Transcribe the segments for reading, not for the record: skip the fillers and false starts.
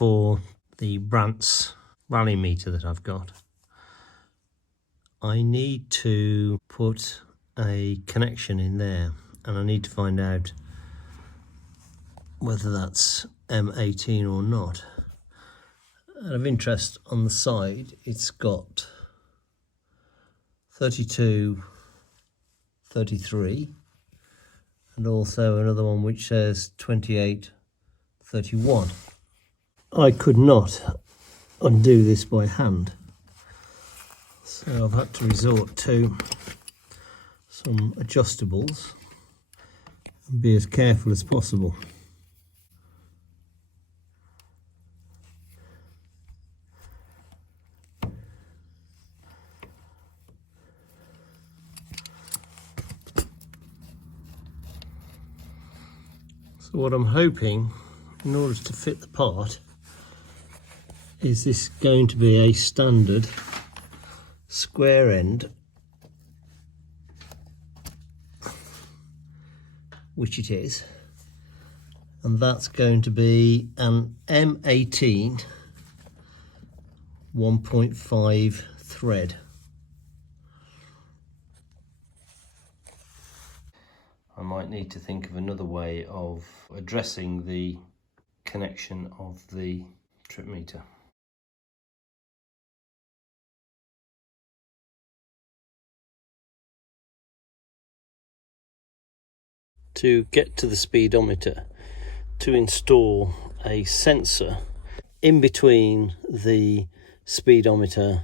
for the Brantz rally meter that I've got. I need to put a connection in there, and I need to find out whether that's M18 or not. And of interest, on the side it's got 32, 33, and also another one which says 28, 31. I could not undo this by hand, so I've had to resort to some adjustables and be as careful as possible. So what I'm hoping, in order to fit the part, is this going to be a standard square end, which it is, and that's going to be an M18 1.5 thread. I might need to think of another way of addressing the connection of the trip meter. To get to the speedometer, to install a sensor in between the speedometer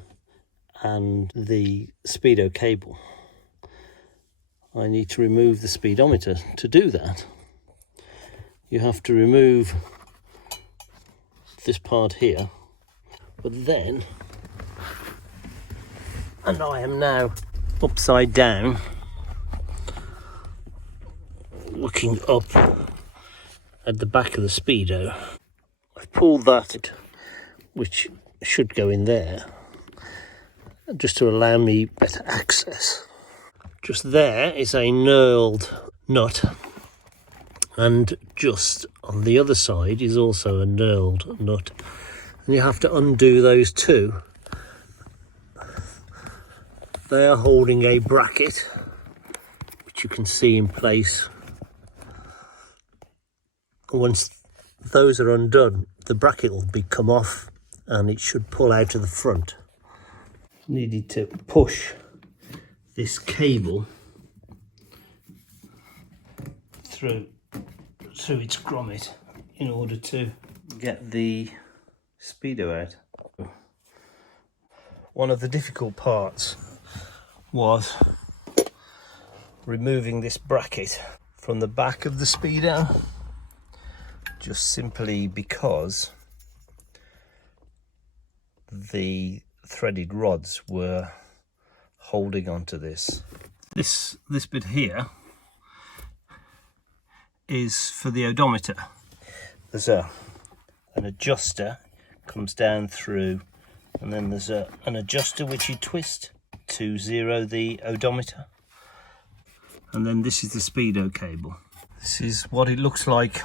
and the Speedo cable, I need to remove the speedometer. To do that, you have to remove this part here, but then, and I am now upside down looking up at the back of the Speedo. I've pulled that, which should go in there, just to allow me better access. Just there is a knurled nut, and just on the other side is also a knurled nut, and you have to undo those two. They are holding a bracket, which you can see in place. Once those are undone, the bracket will come off and it should pull out of the front. Needed to push this cable through its grommet in order to get the Speedo out. One of the difficult parts was removing this bracket from the back of the Speedo, just simply because the threaded rods were holding onto this. This bit here is for the odometer. There's an adjuster comes down through, and then there's an adjuster which you twist to zero the odometer, and then this is the Speedo cable. This is what it looks like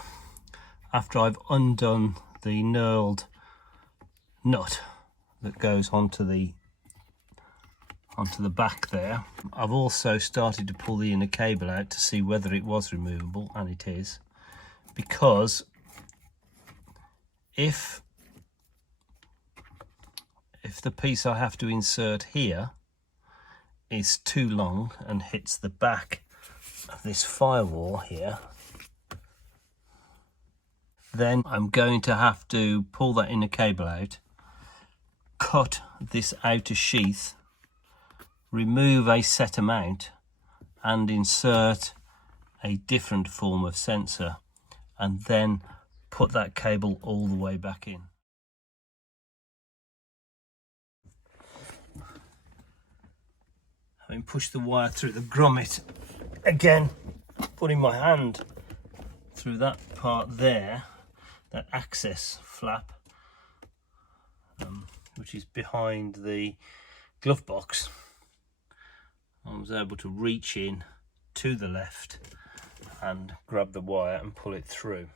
after I've undone the knurled nut that goes onto the back there. I've also started to pull the inner cable out to see whether it was removable, and it is, because if the piece I have to insert here is too long and hits the back of this firewall here, then I'm going to have to pull that inner cable out, cut this outer sheath, remove a set amount, and insert a different form of sensor, and then put that cable all the way back in. Having pushed the wire through the grommet again, putting my hand through that part there, that access flap, which is behind the glove box, I was able to reach in to the left and grab the wire and pull it through.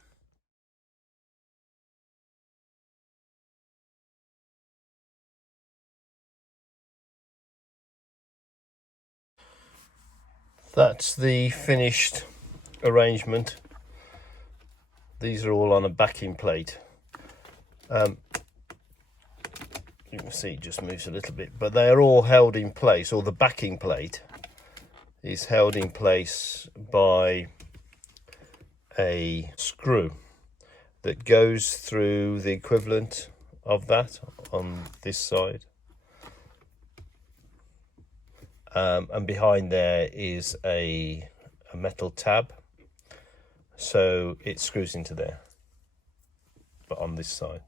That's the finished arrangement. These are all on a backing plate. You can see it just moves a little bit, but they are all held in place, or the backing plate is held in place by a screw that goes through the equivalent of that on this side. And behind there is a metal tab, so it screws into there, but on this side.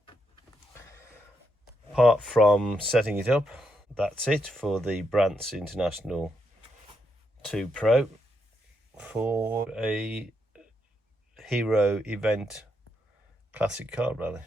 Apart from setting it up, that's it for the Brantz International 2 Pro for a Hero event classic car rally.